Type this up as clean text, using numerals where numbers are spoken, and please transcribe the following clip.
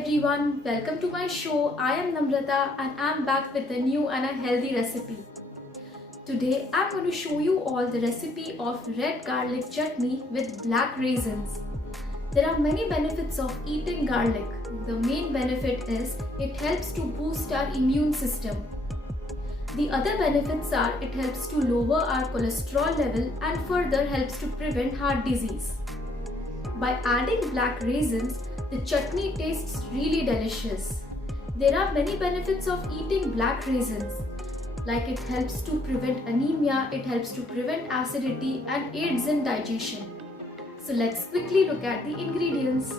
everyone, welcome to my show. I am Namrata and I am back with a new and a healthy recipe. Today I am going to show you all the recipe of red garlic chutney with black raisins. There are many benefits of eating garlic. The main benefit is it helps to boost our immune system. The other benefits are it helps to lower our cholesterol level and further helps to prevent heart disease. By adding black raisins, the chutney tastes really delicious. There are many benefits of eating black raisins, like it helps to prevent anemia, it helps to prevent acidity and aids in digestion. So let's quickly look at the ingredients.